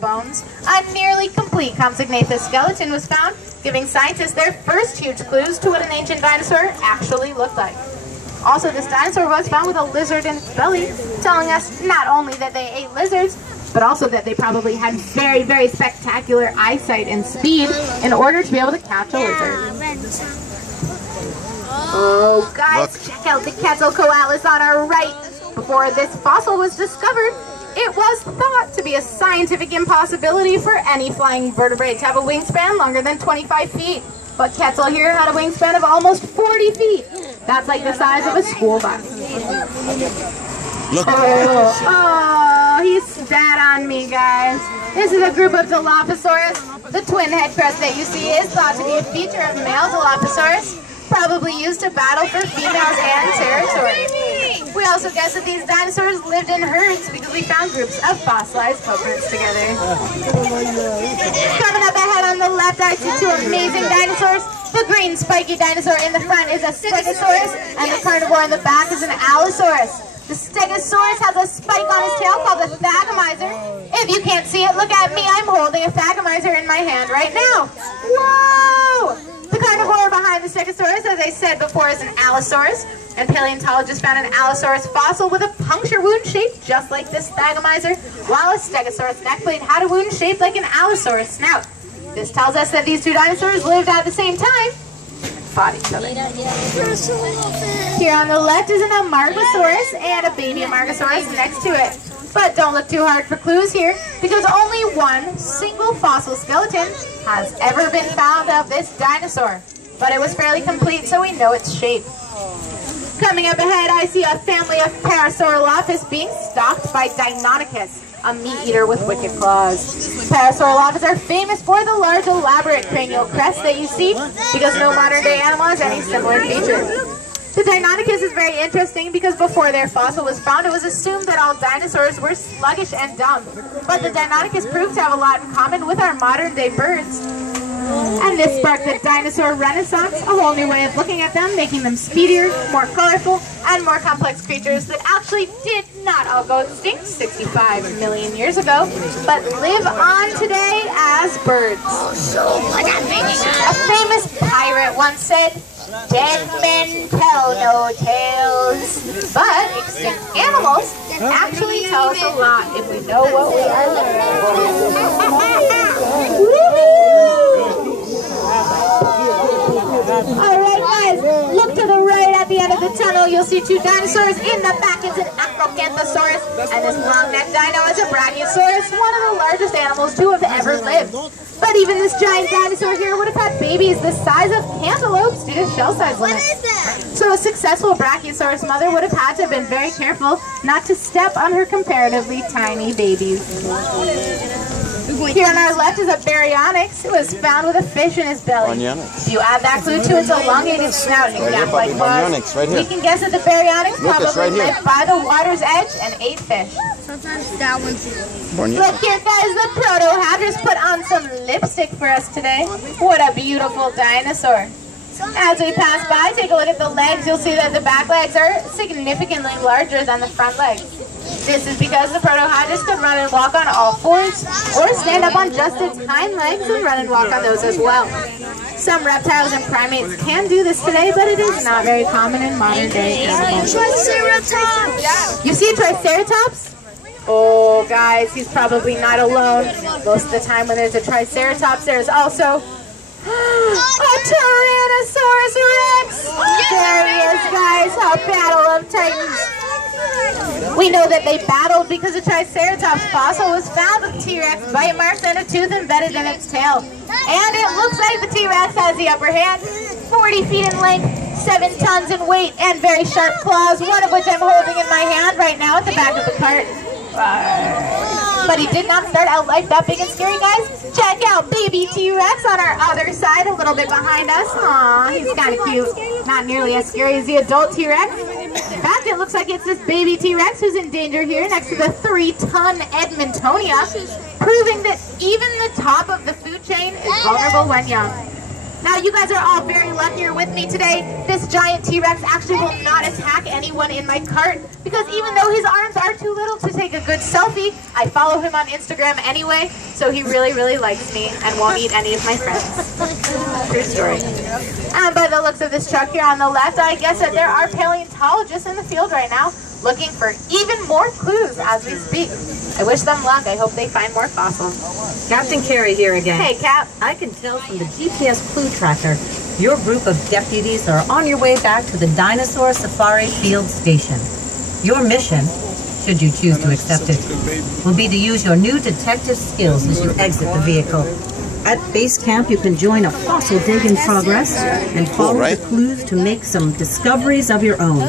bones, a nearly complete compsognathus skeleton was found, giving scientists their first huge clues to what an ancient dinosaur actually looked like. Also, this dinosaur was found with a lizard in its belly, telling us not only that they ate lizards, but also that they probably had very, very spectacular eyesight and speed in order to be able to catch a lizard. Oh, guys, check out the Quetzalcoatlus on our right. Before this fossil was discovered, it was thought to be a scientific impossibility for any flying vertebrate to have a wingspan longer than 25 feet. But Quetzal here had a wingspan of almost 40 feet. That's like the size of a school bus. Oh, he spat on me, guys. This is a group of Dilophosaurus. The twin head crest that you see is thought to be a feature of male Dilophosaurus, probably used to battle for females and territory. We also guess that these dinosaurs lived in herds because we found groups of fossilized footprints together. Coming up ahead on the left, I see two amazing dinosaurs. The green spiky dinosaur in the front is a Stegosaurus, and the carnivore in the back is an Allosaurus. The Stegosaurus has a spike on his tail called a thagomizer. If you can't see it, look at me. I'm holding a thagomizer in my hand right now. Whoa! The carnivore behind the Stegosaurus, as I said before, is an Allosaurus, and paleontologists found an Allosaurus fossil with a puncture wound shaped just like this thagomizer, while a Stegosaurus neckplate had a wound shaped like an Allosaurus snout. This tells us that these two dinosaurs lived at the same time and fought each other. Here on the left is an Amargasaurus and a baby Amargasaurus next to it. But don't look too hard for clues here, because only one single fossil skeleton has ever been found of this dinosaur. But it was fairly complete, so we know its shape. Coming up ahead, I see a family of Parasaurolophus being stalked by Deinonychus, a meat-eater with wicked claws. Parasaurolophus are famous for the large, elaborate cranial crest that you see, because no modern-day animal has any similar features. The Deinonychus is very interesting because before their fossil was found, it was assumed that all dinosaurs were sluggish and dumb. But the Deinonychus proved to have a lot in common with our modern-day birds. And this sparked the dinosaur renaissance, a whole new way of looking at them, making them speedier, more colorful, and more complex creatures that actually did not all go extinct 65 million years ago, but live on today as birds. A famous pirate once said, "Dead men tell no tales," but extinct animals actually tell us a lot if we know what we are looking Alright guys, look to the right at the end of the tunnel. You'll see two dinosaurs. In the back is an Acrocanthosaurus, and this long-necked dino is a Brachiosaurus, one of the largest animals to have ever lived. But even this giant dinosaur here would have had babies the size of cantaloupes due to shell size limits. So a successful Brachiosaurus mother would have had to have been very careful not to step on her comparatively tiny babies. Here on our left is a Baryonyx who was found with a fish in his belly. If you add that clue to its elongated snout and gaff-like claws, we can guess that the Baryonyx probably lived by the water's edge and ate fish. Sometimes that one too. Look here guys, the Protohadrus put on some lipstick for us today. What a beautiful dinosaur. As we pass by, take a look at the legs. You'll see that the back legs are significantly larger than the front legs. This is because the Protohadrus could run and walk on all fours, or stand up on just its hind legs and run and walk on those as well. Some reptiles and primates can do this today, but it is not very common in modern day animals. Triceratops! You see a Triceratops? Oh guys, he's probably not alone. Most of the time when there's a Triceratops, there's also a Tyrannosaurus Rex! There he is, guys, a battle of titans. We know that they battled because a Triceratops fossil was found with T-Rex bite marks and a tooth embedded in its tail. And it looks like the T-Rex has the upper hand, 40 feet in length, 7 tons in weight, and very sharp claws, one of which I'm holding in my hand right now at the back of the cart. But he did not start out life that big and scary, guys. Check out baby T-Rex on our other side, a little bit behind us. Aw, he's kind of cute. Not nearly as scary as the adult T-Rex. In fact, it looks like it's this baby T-Rex who's in danger here next to the 3-ton Edmontonia, proving that even the top of the food chain is vulnerable when young. Now, you guys are all very lucky you're with me today. This giant T-Rex actually will not attack anyone in my cart because even though his arms are too little to take a good selfie, I follow him on Instagram anyway, so he really, really likes me and won't eat any of my friends. True story. And by the looks of this truck here on the left, I guess that there are paleontologists in the field right now looking for even more clues as we speak. I wish them luck. I hope they find more fossils. Captain Carey here again. Hey, Cap. I can tell from the GPS clue tracker your group of deputies are on your way back to the Dinosaur Safari Field Station. Your mission, should you choose to accept it, will be to use your new detective skills as you exit the vehicle. At base camp, you can join a fossil dig in progress and follow the clues to make some discoveries of your own.